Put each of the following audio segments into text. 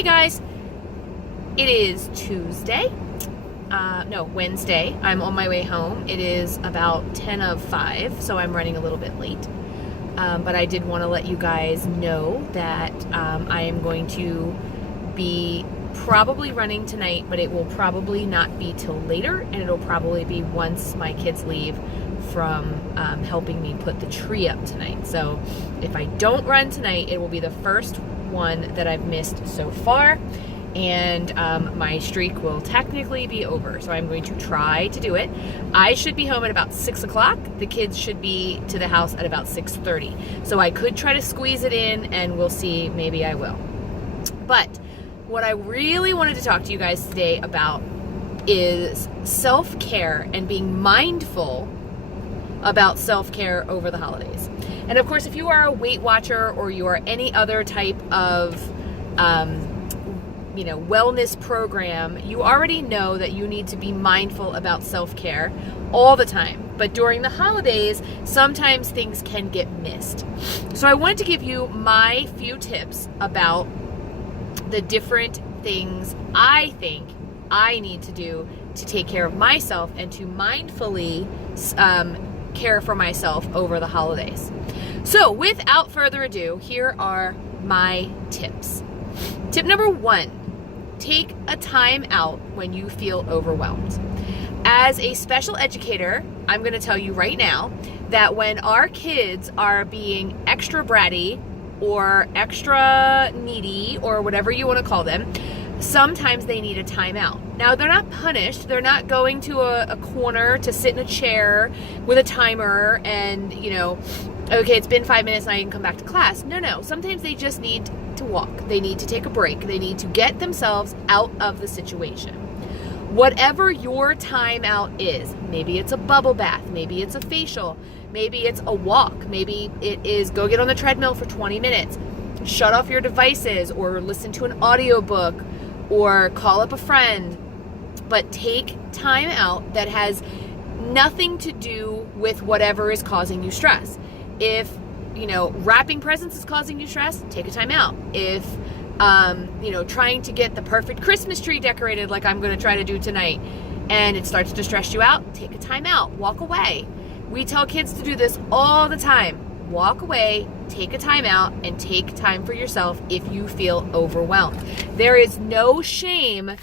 Hey guys, it is Wednesday. I'm on my way home. It is about 10 of 5, so I'm running a little bit late. But I did want to let you guys know that I am going to be probably running tonight, but it will probably not be till later, and it'll probably be once my kids leave from helping me put the tree up tonight. So if I don't run tonight, it will be the first one that I've missed so far, and my streak will technically be over. So I'm going to try to do it. I should be home at about 6 o'clock. The kids should be to the house at about 6:30. So I could try to squeeze it in, and we'll see. Maybe I will. But what I really wanted to talk to you guys today about is self-care and being mindful about self-care over the holidays. And of course, if you are a Weight Watcher or you are any other type of wellness program, you already know that you need to be mindful about self-care all the time. But during the holidays, sometimes things can get missed. So I wanted to give you my few tips about the different things I think I need to do to take care of myself and to mindfully care for myself over the holidays. So without further ado, here are my tips. Tip number 1, take a time out when you feel overwhelmed. As a special educator, I'm going to tell you right now that when our kids are being extra bratty or extra needy or whatever you want to call them, sometimes they need a timeout. Now, they're not punished. They're not going to a corner to sit in a chair with a timer and, okay, it's been 5 minutes and I can come back to class. No. Sometimes they just need to walk. They need to take a break. They need to get themselves out of the situation. Whatever your timeout is, maybe it's a bubble bath, maybe it's a facial, maybe it's a walk, maybe it is go get on the treadmill for 20 minutes, shut off your devices or listen to an audiobook or call up a friend, but take time out that has nothing to do with whatever is causing you stress. If, wrapping presents is causing you stress, take a time out. If, trying to get the perfect Christmas tree decorated like I'm going to try to do tonight and it starts to stress you out, take a time out, walk away. We tell kids to do this all the time. Walk away, take a time out, and take time for yourself if you feel overwhelmed. There is no shame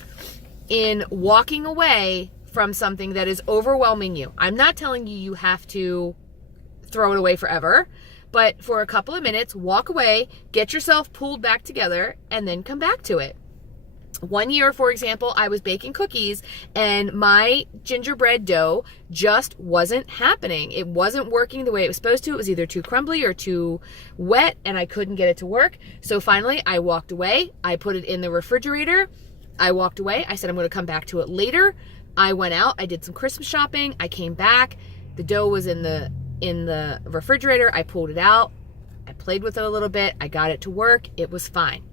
in walking away from something that is overwhelming you. I'm not telling you you have to throw it away forever, but for a couple of minutes, walk away, get yourself pulled back together, and then come back to it. One year, for example, I was baking cookies and my gingerbread dough just wasn't happening. It wasn't working the way it was supposed to. It was either too crumbly or too wet and I couldn't get it to work. So finally, I walked away. I put it in the refrigerator. I walked away. I said, I'm going to come back to it later. I went out. I did some Christmas shopping. I came back. The dough was in the refrigerator. I pulled it out. I played with it a little bit. I got it to work. It was fine.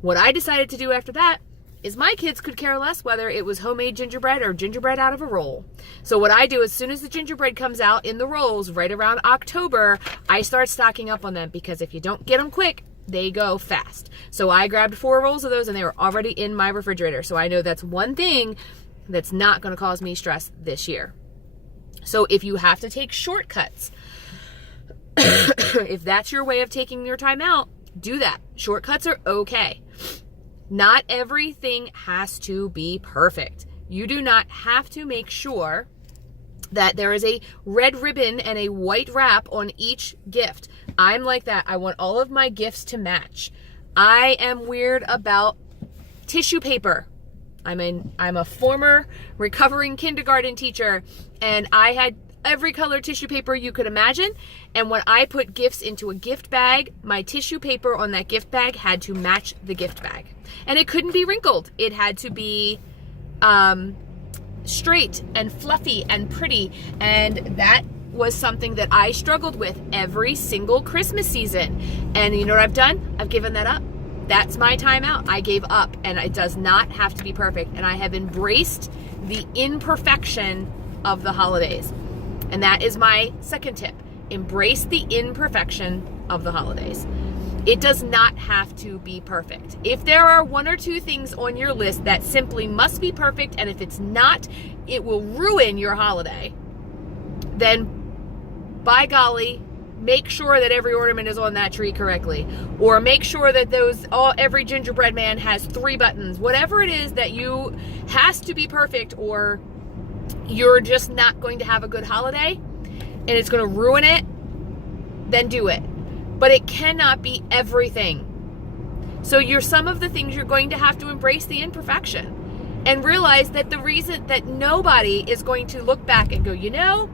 What I decided to do after that is my kids could care less whether it was homemade gingerbread or gingerbread out of a roll. So what I do as soon as the gingerbread comes out in the rolls right around October, I start stocking up on them because if you don't get them quick, they go fast. So I grabbed 4 rolls of those and they were already in my refrigerator. So I know that's one thing that's not going to cause me stress this year. So if you have to take shortcuts, if that's your way of taking your time out, do that. Shortcuts are okay. Not everything has to be perfect. You do not have to make sure that there is a red ribbon and a white wrap on each gift. I'm like that. I want all of my gifts to match. I am weird about tissue paper. I'm a former recovering kindergarten teacher, and I had every color tissue paper you could imagine. And when I put gifts into a gift bag, my tissue paper on that gift bag had to match the gift bag. And it couldn't be wrinkled. It had to be straight and fluffy and pretty. And that was something that I struggled with every single Christmas season. And you know what I've done? I've given that up. That's my time out. I gave up, and it does not have to be perfect. And I have embraced the imperfection of the holidays. And that is my second tip. Embrace the imperfection of the holidays. It does not have to be perfect. If there are one or two things on your list that simply must be perfect, and if it's not, it will ruin your holiday, then by golly, make sure that every ornament is on that tree correctly, or make sure that every gingerbread man has 3 buttons. Whatever it is that has to be perfect, or you're just not going to have a good holiday and it's going to ruin it, then do it. But it cannot be everything. So some of the things you're going to have to embrace the imperfection and realize that the reason that nobody is going to look back and go,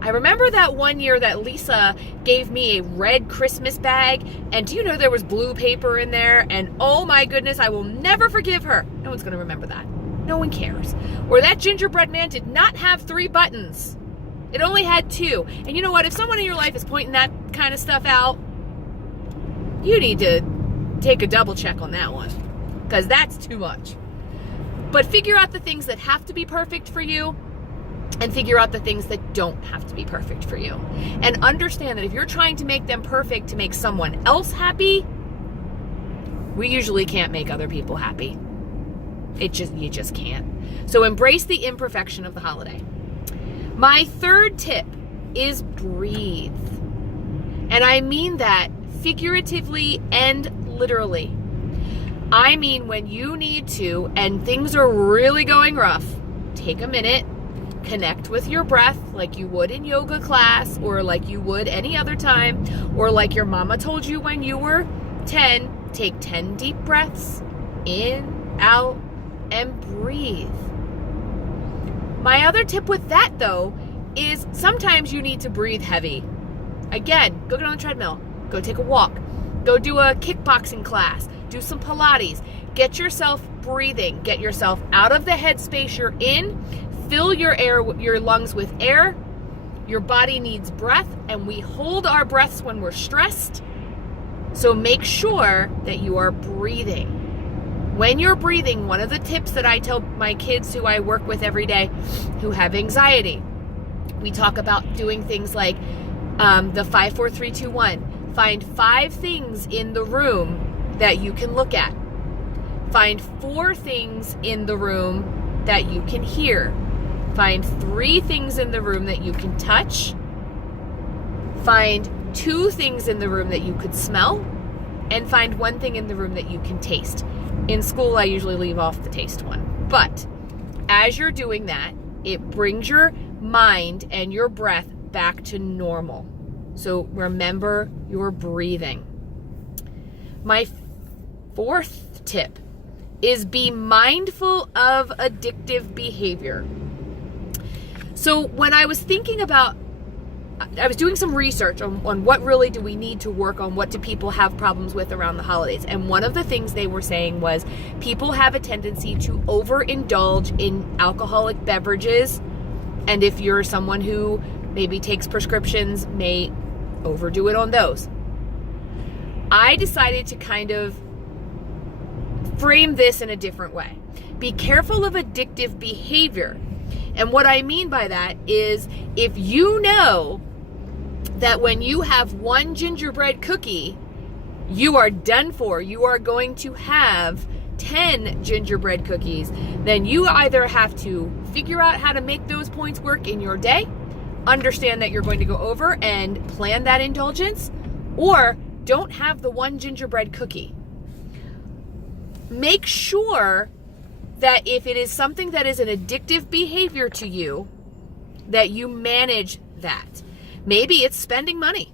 I remember that one year that Lisa gave me a red Christmas bag, and do you know there was blue paper in there? And oh my goodness, I will never forgive her. No one's going to remember that. No one cares. Or that gingerbread man did not have 3 buttons. It only had 2. And you know what? If someone in your life is pointing that kind of stuff out, you need to take a double check on that one, because that's too much. But figure out the things that have to be perfect for you, and figure out the things that don't have to be perfect for you. And understand that if you're trying to make them perfect to make someone else happy, we usually can't make other people happy. You just can't. So embrace the imperfection of the holiday. My third tip is breathe. And I mean that figuratively and literally. I mean, when you need to and things are really going rough, take a minute, connect with your breath like you would in yoga class, or like you would any other time, or like your mama told you when you were 10. Take 10 deep breaths in, out, and breathe. My other tip with that, though, is sometimes you need to breathe heavy. Again, go get on the treadmill, go take a walk, go do a kickboxing class, do some Pilates, get yourself breathing, get yourself out of the headspace you're in. Fill your lungs with air. Your body needs breath, and we hold our breaths when we're stressed. So make sure that you are breathing. When you're breathing, one of the tips that I tell my kids who I work with every day who have anxiety, we talk about doing things like the 5, 4, 3, 2, 1. Find 5 things in the room that you can look at. Find 4 things in the room that you can hear. Find 3 things in the room that you can touch. Find 2 things in the room that you could smell. And find 1 thing in the room that you can taste. In school, I usually leave off the taste one. But as you're doing that, it brings your mind and your breath back to normal. So remember your breathing. My 4th tip is be mindful of addictive behavior. So when I was thinking about, I was doing some research on what really do we need to work on, what do people have problems with around the holidays. And one of the things they were saying was people have a tendency to overindulge in alcoholic beverages. And if you're someone who maybe takes prescriptions, may overdo it on those. I decided to kind of frame this in a different way. Be careful of addictive behavior. And what I mean by that is, if you know that when you have 1 gingerbread cookie, you are done for, you are going to have 10 gingerbread cookies, then you either have to figure out how to make those points work in your day, understand that you're going to go over and plan that indulgence, or don't have the 1 gingerbread cookie. Make sure that if it is something that is an addictive behavior to you, that you manage that. Maybe it's spending money,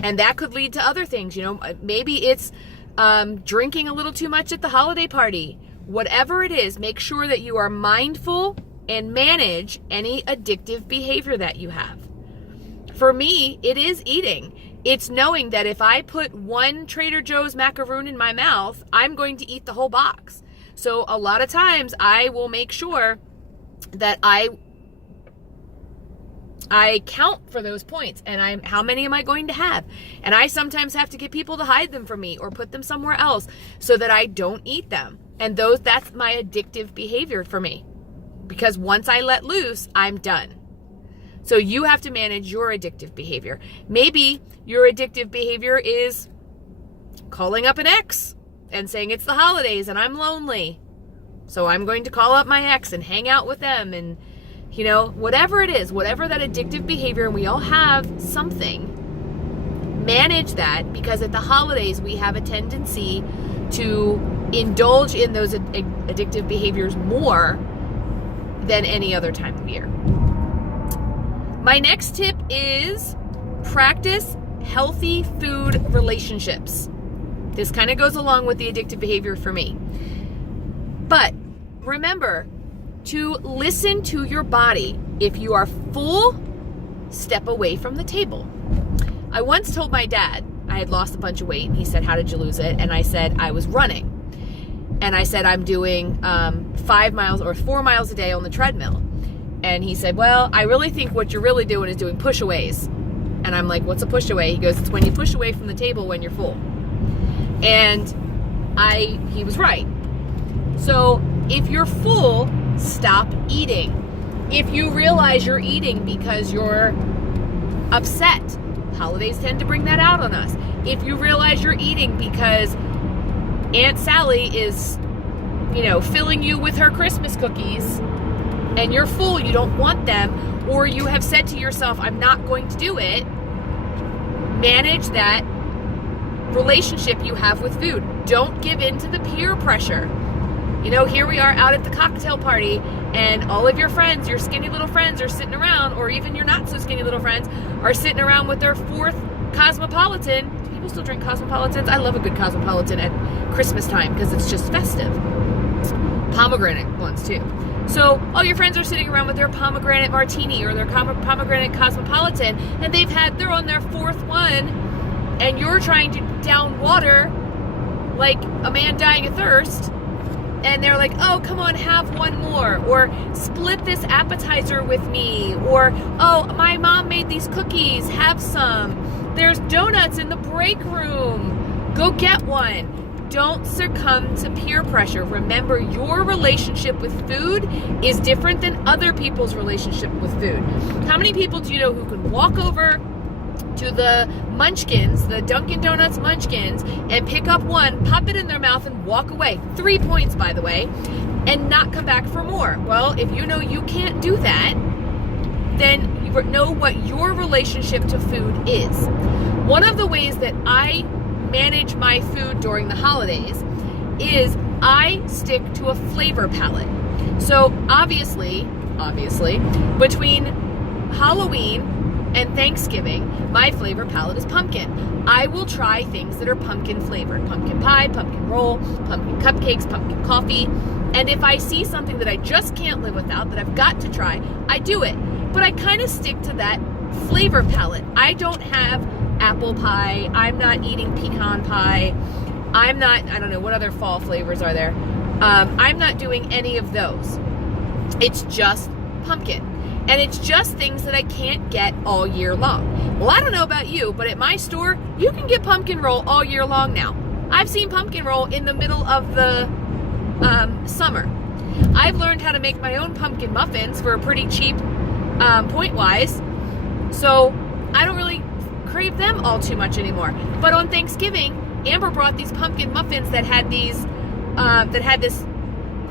and that could lead to other things. Maybe it's drinking a little too much at the holiday party. Whatever it is, make sure that you are mindful and manage any addictive behavior that you have. For me, it is eating. It's knowing that if I put 1 Trader Joe's macaroon in my mouth, I'm going to eat the whole box. So a lot of times I will make sure that I count for those points, and how many am I going to have? And I sometimes have to get people to hide them from me or put them somewhere else so that I don't eat them. And that's my addictive behavior for me, because once I let loose, I'm done. So you have to manage your addictive behavior. Maybe your addictive behavior is calling up an ex and saying it's the holidays and I'm lonely. So I'm going to call up my ex and hang out with them, and whatever it is, whatever that addictive behavior, and we all have something, manage that, because at the holidays we have a tendency to indulge in those addictive behaviors more than any other time of year. My next tip is practice healthy food relationships. This kind of goes along with the addictive behavior for me. But remember to listen to your body. If you are full, step away from the table. I once told my dad I had lost a bunch of weight, and he said, "How did you lose it?" And I said, "I was running." And I said, "I'm doing 5 miles or 4 miles a day on the treadmill." And he said, "Well, I really think what you're really doing is doing push-aways." And I'm like, "What's a push-away?" He goes, "It's when you push away from the table when you're full." And he was right. So if you're full, stop eating. If you realize you're eating because you're upset, holidays tend to bring that out on us. If you realize you're eating because Aunt Sally is, filling you with her Christmas cookies and you're full, you don't want them, or you have said to yourself, "I'm not going to do it," manage that relationship you have with food. Don't give in to the peer pressure. Here we are out at the cocktail party, and all of your friends, your skinny little friends, are sitting around, or even your not so skinny little friends are sitting around with their 4th Cosmopolitan. Do people still drink Cosmopolitans? I love a good Cosmopolitan at Christmas time because it's just festive. Pomegranate ones too. So all your friends are sitting around with their pomegranate martini or their pomegranate Cosmopolitan, and they're on their 4th one, and you're trying to down water like a man dying of thirst. And they're like, "Oh, come on, have one more," or "Split this appetizer with me," or "Oh, my mom made these cookies, have some. There's donuts in the break room, go get one." Don't succumb to peer pressure. Remember, your relationship with food is different than other people's relationship with food. How many people do you know who can walk over to the Munchkins, the Dunkin' Donuts Munchkins, and pick up one, pop it in their mouth, and walk away? 3 points, by the way, and not come back for more? Well, if you know you can't do that, then you know what your relationship to food is. One of the ways that I manage my food during the holidays is I stick to a flavor palette. So obviously, between Halloween and Thanksgiving, my flavor palette is pumpkin. I will try things that are pumpkin flavored. Pumpkin pie, pumpkin roll, pumpkin cupcakes, pumpkin coffee. And if I see something that I just can't live without, that I've got to try, I do it. But I kind of stick to that flavor palette. I don't have apple pie. I'm not eating pecan pie. I don't know, what other fall flavors are there? I'm not doing any of those. It's just pumpkin. And it's just things that I can't get all year long. Well, I don't know about you, but at my store, you can get pumpkin roll all year long now. I've seen pumpkin roll in the middle of the summer. I've learned how to make my own pumpkin muffins for a pretty cheap point-wise, so I don't really crave them all too much anymore. But on Thanksgiving, Amber brought these pumpkin muffins that had this, I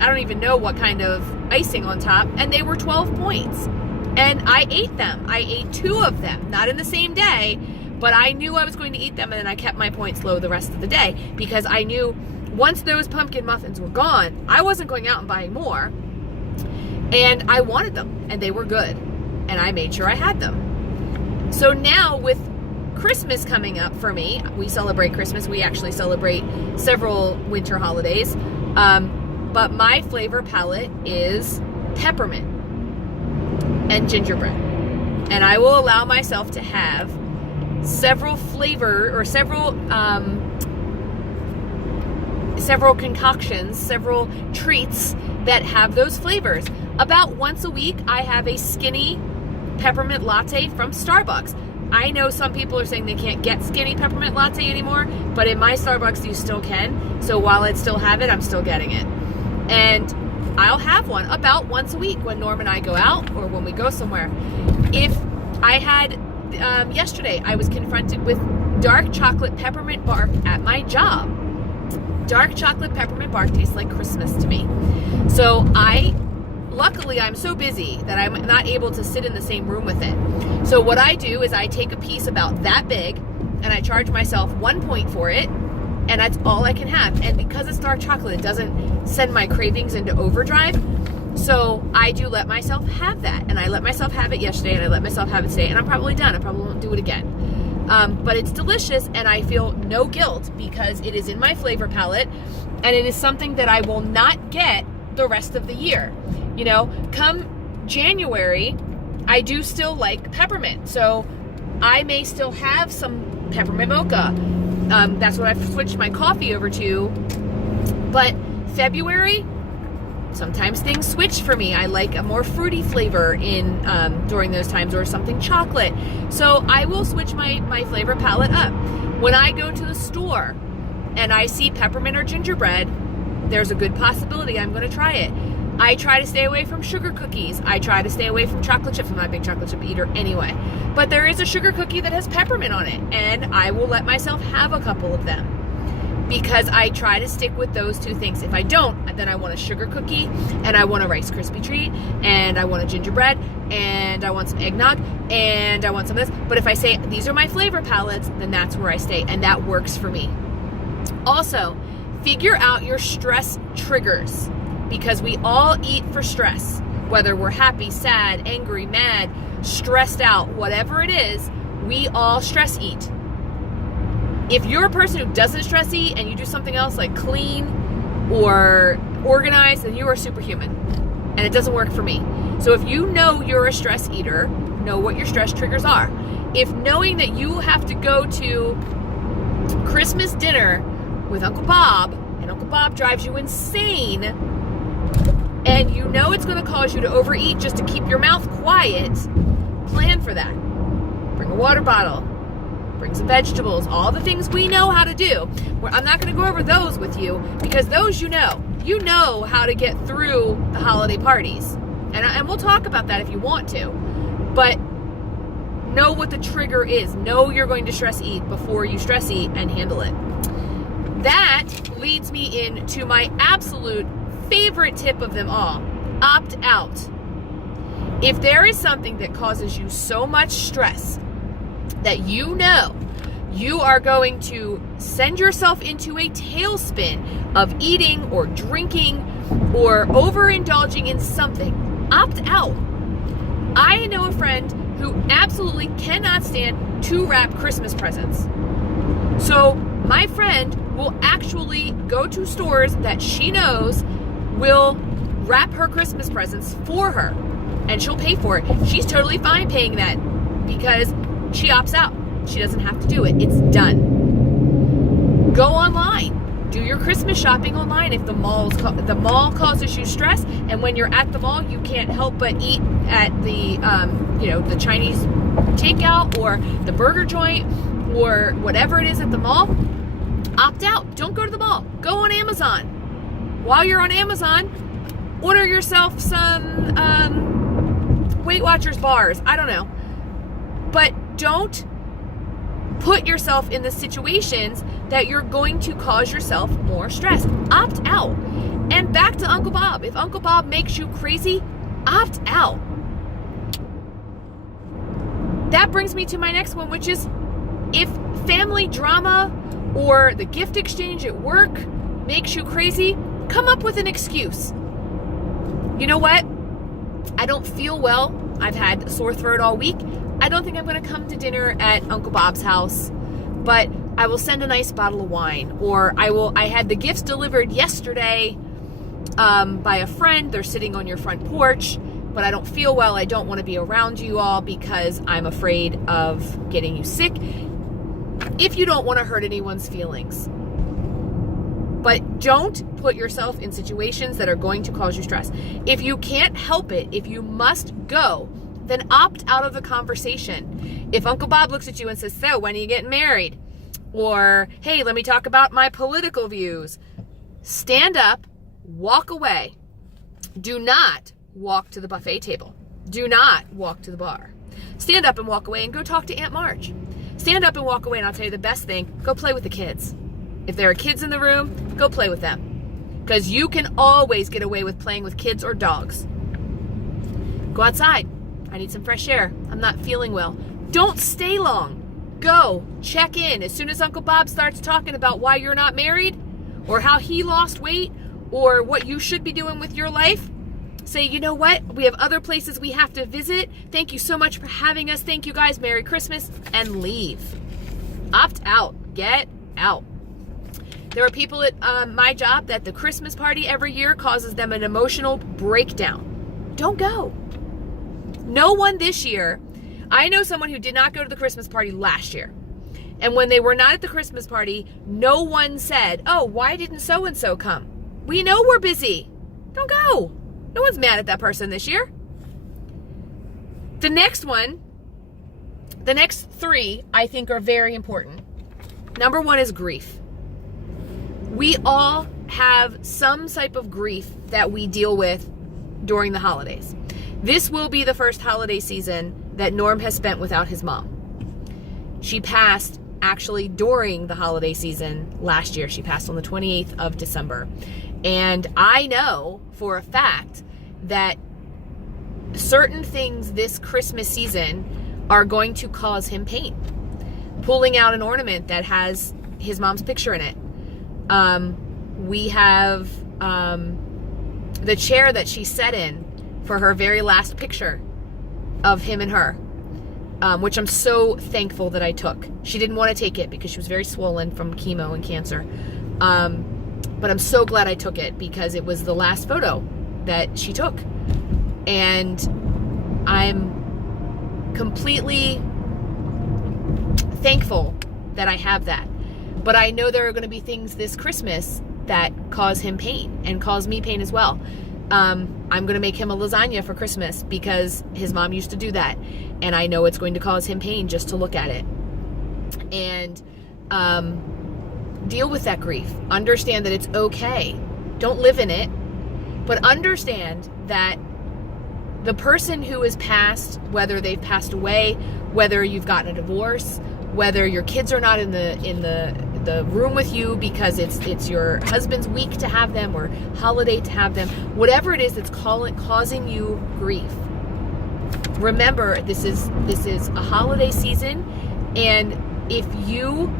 don't even know what kind of icing on top, and they were 12 points. And I ate them. I ate 2 of them, not in the same day, but I knew I was going to eat them, and then I kept my points low the rest of the day because I knew once those pumpkin muffins were gone, I wasn't going out and buying more, and I wanted them, and they were good, and I made sure I had them. So now with Christmas coming up for me, we celebrate Christmas. We actually celebrate several winter holidays, but my flavor palette is peppermint and gingerbread. And I will allow myself to have several concoctions, several treats that have those flavors. About once a week, I have a skinny peppermint latte from Starbucks. I know some people are saying they can't get skinny peppermint latte anymore, but in my Starbucks you still can. So while I still have it, I'm still getting it. And I'll have one about once a week when Norm and I go out or when we go somewhere. If I had, yesterday I was confronted with dark chocolate peppermint bark at my job. Dark chocolate peppermint bark tastes like Christmas to me. So luckily I'm so busy that I'm not able to sit in the same room with it. So what I do is I take a piece about that big and I charge myself 1 point for it, and that's all I can have. And because it's dark chocolate, it doesn't send my cravings into overdrive. So I do let myself have that, and I let myself have it yesterday, and I let myself have it today, and I'm probably done. I probably won't do it again. But it's delicious, and I feel no guilt because it is in my flavor palette, and it is something that I will not get the rest of the year. You know, come January, I do still like peppermint, so I may still have some peppermint mocha. That's what I've switched my coffee over to. But February, sometimes things switch for me. I like a more fruity flavor in during those times, or something chocolate. So I will switch my flavor palette up. When I go to the store and I see peppermint or gingerbread, there's a good possibility I'm going to try it. I try to stay away from sugar cookies. I try to stay away from chocolate chips. I'm not a big chocolate chip eater anyway. But there is a sugar cookie that has peppermint on it, and I will let myself have a couple of them because I try to stick with those two things. If I don't, then I want a sugar cookie, and I want a Rice Krispie treat, and I want a gingerbread, and I want some eggnog, and I want some of this. But if I say these are my flavor palettes, then that's where I stay, and that works for me. Also, figure out your stress triggers, because we all eat for stress, whether we're happy, sad, angry, mad, stressed out, whatever it is, we all stress eat. If you're a person who doesn't stress eat and you do something else like clean or organize, then you are superhuman, and it doesn't work for me. So if you know you're a stress eater, know what your stress triggers are. If knowing that you have to go to Christmas dinner with Uncle Bob, and Uncle Bob drives you insane, and you know it's going to cause you to overeat just to keep your mouth quiet, plan for that. Bring a water bottle. Bring some vegetables. All the things we know how to do. I'm not going to go over those with you because those you know. You know how to get through the holiday parties. And we'll talk about that if you want to. But know what the trigger is. Know you're going to stress eat before you stress eat, and handle it. That leads me into my absolute favorite tip of them all. Opt out. If there is something that causes you so much stress that you know you are going to send yourself into a tailspin of eating or drinking or overindulging in something, opt out. I know a friend who absolutely cannot stand to wrap Christmas presents. So my friend will actually go to stores that she knows will wrap her Christmas presents for her, and she'll pay for it. She's totally fine paying that because she opts out. She doesn't have to do it. It's done. Go online. Do your Christmas shopping online if the mall causes you stress, and when you're at the mall you can't help but eat at the the Chinese takeout or the burger joint or whatever it is at the mall. Opt out. Don't go to the mall. Go on Amazon. While you're on Amazon, order yourself some Weight Watchers bars. I don't know. But don't put yourself in the situations that you're going to cause yourself more stress. Opt out. And back to Uncle Bob. If Uncle Bob makes you crazy, opt out. That brings me to my next one, which is if family drama or the gift exchange at work makes you crazy, come up with an excuse. You know what? I don't feel well. I've had a sore throat all week. I don't think I'm going to come to dinner at Uncle Bob's house, but I will send a nice bottle of wine. Or I had the gifts delivered yesterday by a friend. They're sitting on your front porch, but I don't feel well. I don't want to be around you all because I'm afraid of getting you sick. If you don't want to hurt anyone's feelings. But don't put yourself in situations that are going to cause you stress. If you can't help it, if you must go, then opt out of the conversation. If Uncle Bob looks at you and says, so when are you getting married? Or, hey, let me talk about my political views. Stand up, walk away. Do not walk to the buffet table. Do not walk to the bar. Stand up and walk away and go talk to Aunt Marge. stand up and walk away, and I'll tell you the best thing, go play with the kids. If there are kids in the room, go play with them. Because you can always get away with playing with kids or dogs. Go outside. I need some fresh air. I'm not feeling well. Don't stay long. Go. Check in. As soon as Uncle Bob starts talking about why you're not married, or how he lost weight, or what you should be doing with your life, say, you know what? We have other places we have to visit. Thank you so much for having us. Thank you guys. Merry Christmas. And leave. Opt out. Get out. There are people at my job that the Christmas party every year causes them an emotional breakdown. Don't go. No one this year. I know someone who did not go to the Christmas party last year. And when they were not at the Christmas party, no one said, oh, why didn't so-and-so come? We know we're busy. Don't go. No one's mad at that person this year. The next three, I think, are very important. Number one is grief. We all have some type of grief that we deal with during the holidays. This will be the first holiday season that Norm has spent without his mom. She passed actually during the holiday season last year. She passed on the 28th of December. And I know for a fact that certain things this Christmas season are going to cause him pain. Pulling out an ornament that has his mom's picture in it. We have the chair that she sat in for her very last picture of him and her, which I'm so thankful that I took. She didn't want to take it because she was very swollen from chemo and cancer. But I'm so glad I took it because it was the last photo that she took. And I'm completely thankful that I have that. But I know there are going to be things this Christmas that cause him pain and cause me pain as well. I'm going to make him a lasagna for Christmas because his mom used to do that. And I know it's going to cause him pain just to look at it. And deal with that grief. Understand that it's okay. Don't live in it. But understand that the person who is passed, whether they've passed away, whether you've gotten a divorce, whether your kids are not in the room with you because it's your husband's week to have them or holiday to have them, whatever it is that's causing you grief. Remember, this is a holiday season, and if you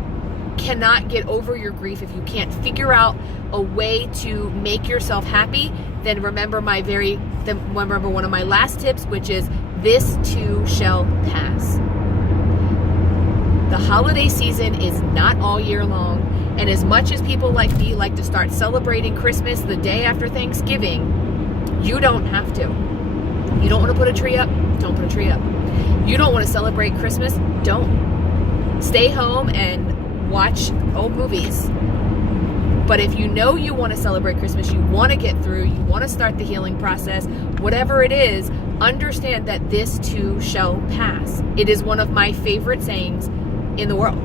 cannot get over your grief, if you can't figure out a way to make yourself happy, then remember one of my last tips, which is this too shall pass. The holiday season is not all year long, and as much as people like me like to start celebrating Christmas the day after Thanksgiving, you don't have to. You don't want to put a tree up? Don't put a tree up. You don't want to celebrate Christmas? Don't. Stay home and watch old movies. But if you know you want to celebrate Christmas, you want to get through, you want to start the healing process, whatever it is, understand that this too shall pass. It is one of my favorite sayings in the world.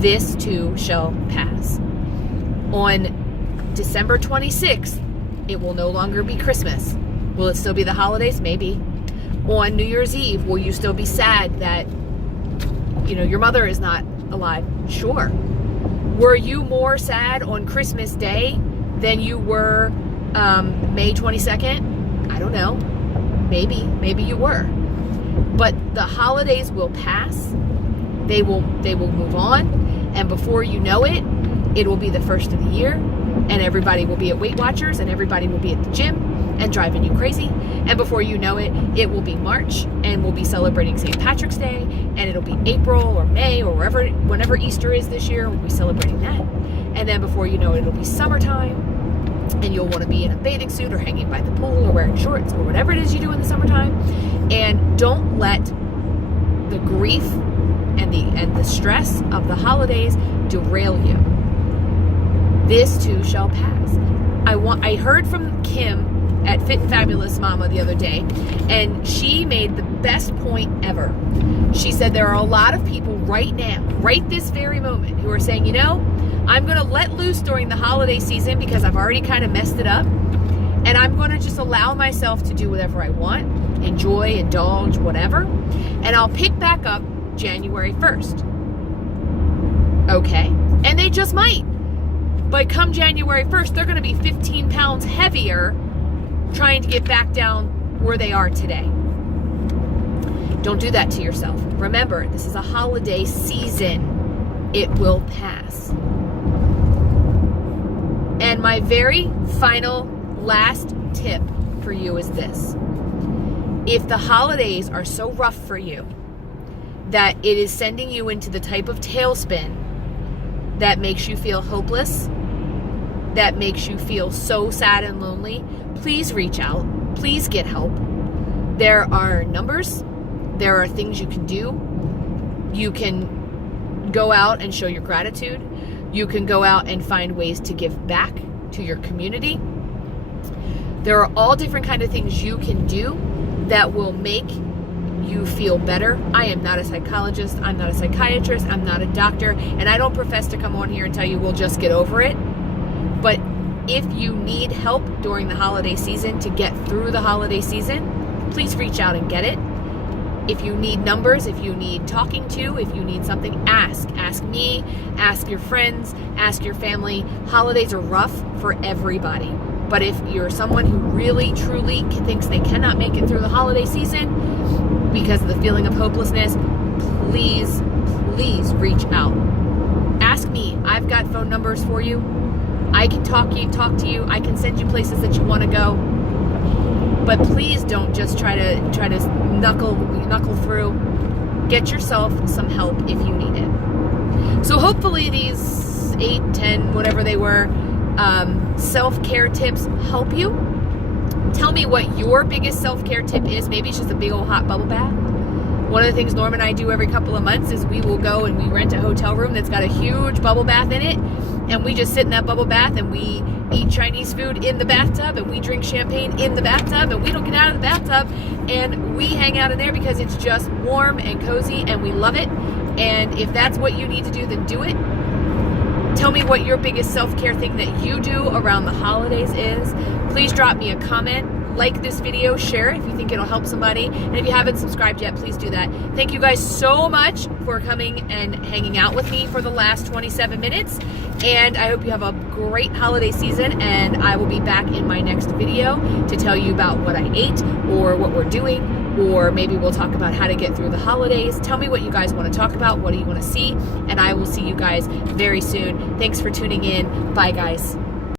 This too shall pass. On December 26th, it will no longer be Christmas. Will it still be the holidays? Maybe. On New Year's Eve, will you still be sad that, your mother is not alive? Sure. Were you more sad on Christmas Day than you were May 22nd? I don't know. Maybe you were. But the holidays will pass. They will move on, and before you know it, it will be the first of the year, and everybody will be at Weight Watchers, and everybody will be at the gym and driving you crazy, and before you know it, it will be March, and we'll be celebrating St. Patrick's Day, and it'll be April or May or whenever Easter is this year, we'll be celebrating that, and then before you know it, it'll be summertime, and you'll want to be in a bathing suit or hanging by the pool or wearing shorts or whatever it is you do in the summertime, and don't let the grief and the stress of the holidays derail you. This too shall pass. I heard from Kim at Fit and Fabulous Mama the other day, and she made the best point ever. She said there are a lot of people right now, right this very moment, who are saying, I'm going to let loose during the holiday season because I've already kind of messed it up, and I'm going to just allow myself to do whatever I want, enjoy, indulge, whatever, and I'll pick back up January 1st. Okay. And they just might. But come January 1st, they're going to be 15 pounds heavier trying to get back down where they are today. Don't do that to yourself. Remember, this is a holiday season. It will pass. And my very final, last tip for you is this. If the holidays are so rough for you that it is sending you into the type of tailspin that makes you feel hopeless, that makes you feel so sad and lonely, please reach out. Please get help. There are numbers. There are things you can do. You can go out and show your gratitude. You can go out and find ways to give back to your community. There are all different kind of things you can do that will make you feel better. I am not a psychologist. I'm not a psychiatrist. I'm not a doctor. And I don't profess to come on here and tell you we'll just get over it. But if you need help during the holiday season to get through the holiday season, please reach out and get it. If you need numbers, if you need talking to, if you need something, ask. Ask me, ask your friends, ask your family. Holidays are rough for everybody. But if you're someone who really, truly thinks they cannot make it through the holiday season because of the feeling of hopelessness, please, please reach out. Ask me. I've got phone numbers for you. I can talk to you. I can send you places that you want to go. But please don't just try to knuckle through. Get yourself some help if you need it. So hopefully these 8, 10, whatever they were, self-care tips help you. Tell me what your biggest self-care tip is. Maybe it's just a big old hot bubble bath. One of the things Norm and I do every couple of months is we will go and we rent a hotel room that's got a huge bubble bath in it. And we just sit in that bubble bath and we eat Chinese food in the bathtub and we drink champagne in the bathtub and we don't get out of the bathtub and we hang out in there because it's just warm and cozy and we love it. And if that's what you need to do, then do it. Tell me what your biggest self-care thing that you do around the holidays is. Please drop me a comment. Like this video, share it if you think it'll help somebody. And if you haven't subscribed yet, please do that. Thank you guys so much for coming and hanging out with me for the last 27 minutes. And I hope you have a great holiday season. And I will be back in my next video to tell you about what I ate or what we're doing. Or maybe we'll talk about how to get through the holidays. Tell me what you guys want to talk about. What do you want to see? And I will see you guys very soon. Thanks for tuning in. Bye, guys.